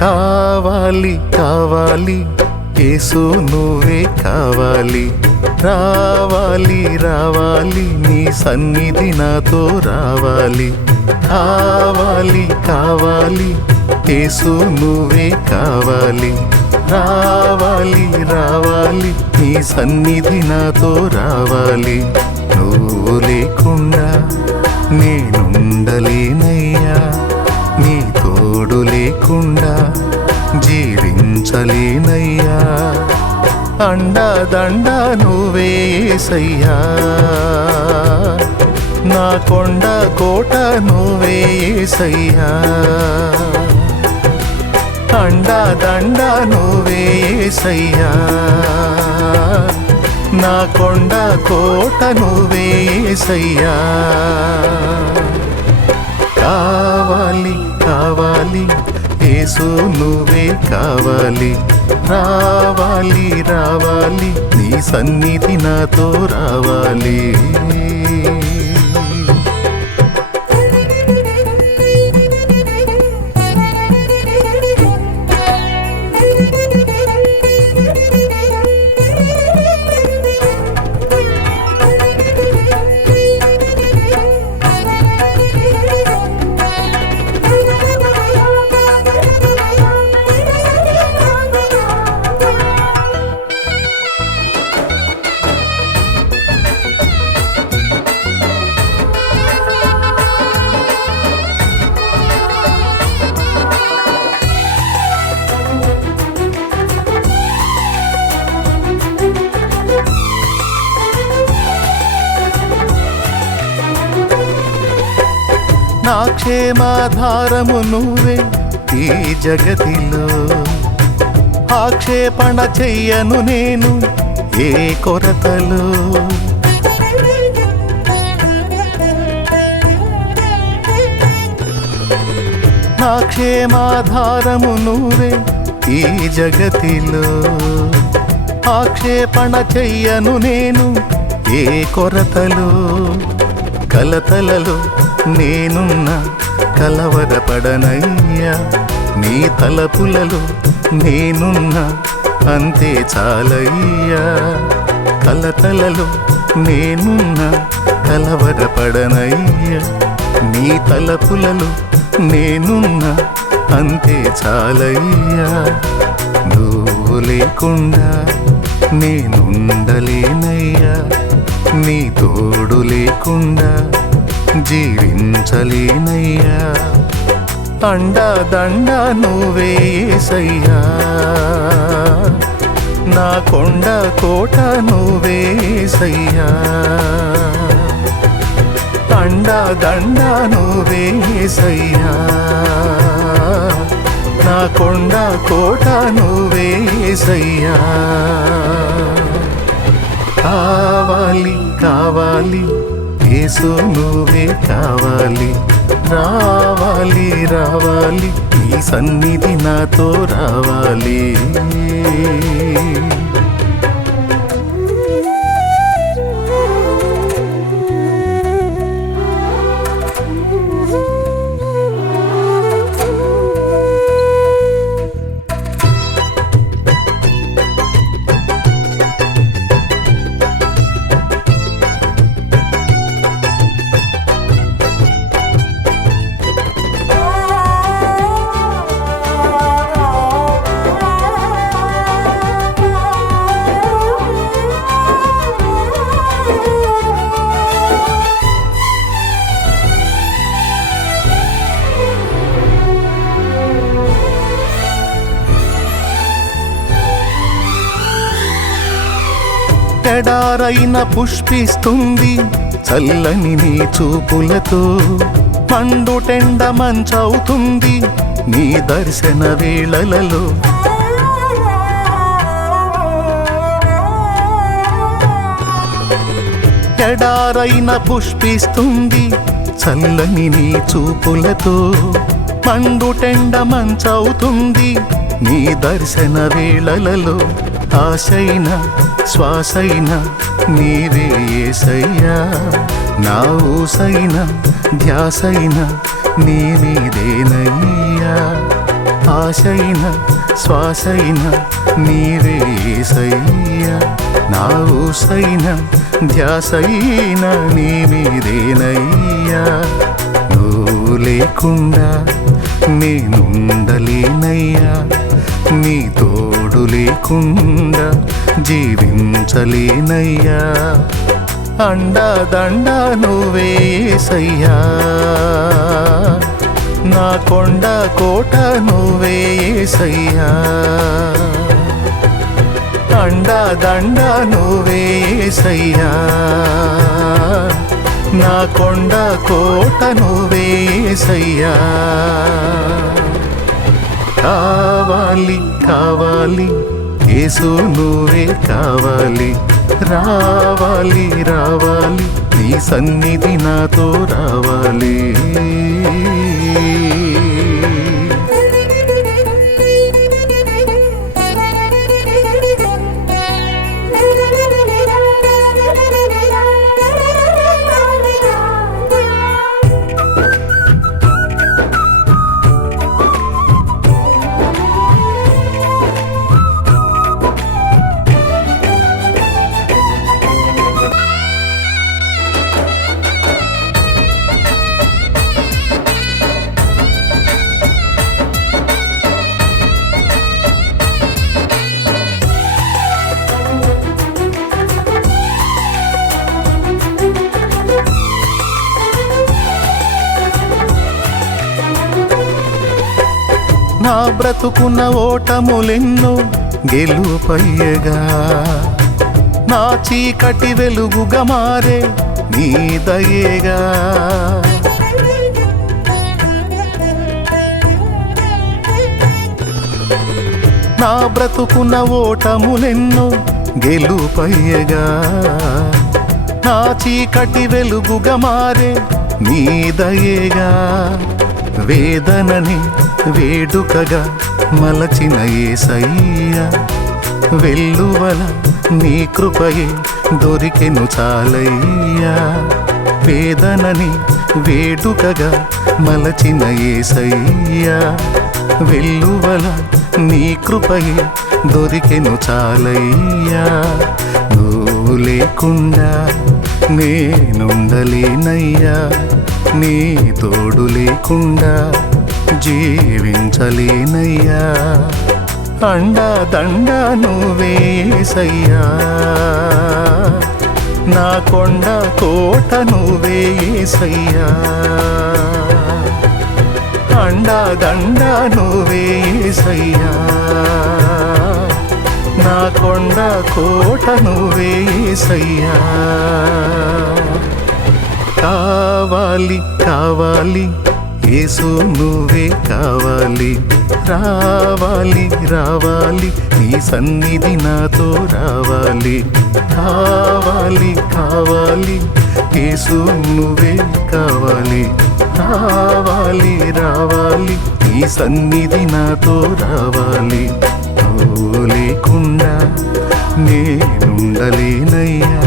కావాలి కావాలి యేసు నువ్వే కావాలి, రావాలి రావాలి నీ సన్నిధి నాతో రావాలి. కావాలి కావాలి యేసు నువ్వే కావాలి, రావాలి రావాలి నీ సన్నిధి నాతో రావాలి. నువ్వు లేకుండా నేనుండలేనయ్యా, నీ తోడు లేకుండా జీవించలేనయ్యా. అండదండ నువ్వే యేసయ్యా, నా కొండ కోట నువ్వే యేసయ్యా. అండదండ నువ్వే యేసయ్యా, నా కొండ కోట నువ్వే యేసయ్యా. కావాలి కావాలి యేసు నువ్వే కావాలి, రావాలి రావాలి నీ సన్నిధి నాతో రావాలి. నా క్షేమాధారము నువ్వే ఈ జగతిలో, ఆక్షేపణ చెయ్యను నేను ఏ కొరతలో. నా క్షేమాధారము నువ్వే ఈ జగతిలో, ఆక్షేపణ చెయ్యను నేను ఏ కొరతలో. కలతలలో నేనున్నా కలవరపడనయ్యా, నీ తలపులలో నేనున్నా అంతే చాలయ్యా. కలతలలో నేనున్నా కలవరపడనయ్యా, నీ తలపులలో నేనున్నా అంతే చాలయ్యా. నువ్వు లేకుండా నేనుండలేనయ్యా, నీ తోడు లేకుండా జీవించలేనయ్యా. అండదండ నువ్వే యేసయ్యా, నా కొండ కోట నువ్వే యేసయ్యా. అండదండ నువ్వే యేసయ్యా, నా కొండ కోట నువ్వే యేసయ్యా. కావాలి కావాలి యేసు నువ్వే కావాలి, రావాలి రావాలి నీ సన్నిధి నాతో రావాలి. ఎడారైన పుష్పిస్తుంది చల్లని నీ చూపులతో, పండుటెండ మంచవుతుంది నీ దర్శన వేళలలో. ఎడారైన పుష్పిస్తుంది చల్లని నీ చూపులతో, పండుటెండ మంచవుతుంది నీ దర్శన వేళలలో. ఆశైన శ్వాసైన నీవే యేసయ్యా, నా ఊసైన ధ్యాసైన నీ మీదేనయ్యా. ఆశైన శ్వాసైన నీవే యేసయ్యా నా ఊసైన ధ్యాసైన నీ మీదేనయ్యా నువ్వు లేకుండా నేనుండలేనయ్యా నీ తోడు లేకుండా జీవించలేనయ్యా అండా దండా నువ్వే యేసయ్యా నా కొండ కోట నువ్వే యేసయ్యా అండా దండా నువ్వే యేసయ్యా నా కొండ కోట నువ్వే యేసయ్యా కావాలి కావాలి యేసు నువ్వే కావాలి రావాలి రావాలి నీ సన్నిధి నాతో రావాలి నా బ్రతుకున్న ఓటములెన్నో గెలుపయ్యగా నా చీకటి వెలుగుగా మారే నీ దయేగా నా బ్రతుకున్న ఓటములెన్నో గెలుపయ్యగా నా చీకటి వెలుగుగా మారే నీ దయేగా వేదనని వేడుకగా మలచిన యేసయ్యా వెల్లువల నీ కృపయే దొరికెను చాలయ్యా వేదనని వేడుకగా మలచిన యేసయ్యా వెల్లువల నీ కృపయే దొరికెను చాలయ్యా నువ్వు లేకుండా నేనుండలేనయ్యా నీ తోడు లేకుండా జీవించలేనయ్యా అండా దండా నువ్వే యేసయ్యా నా కొండ కోట నువ్వే యేసయ్యా అండా దండా నువ్వే యేసయ్యా నా కొండ కోట నువ్వే యేసయ్యా కావాలి కావాలి యేసు నువ్వే కావాలి రావాలి రావాలి నీ సన్నిధి నాతో రావాలి కావాలి కావాలి యేసు నువ్వే కావాలి రావాలి రావాలి నీ సన్నిధి నాతో రావాలి నువ్వు లేకుండా నేనుండలేనయ్యా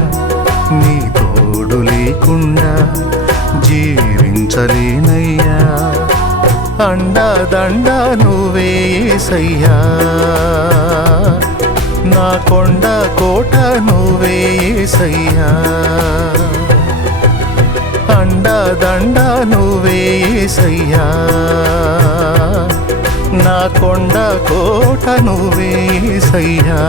నీ తోడు లేకుండా జీవించలేనయ్యా అండా దండా నువ్వే యేసయ్యా నా కొండ కోట నువ్వే యేసయ్యా అండా దండా నువ్వే యేసయ్యా నా కొండ కోట నువ్వే యేసయ్యా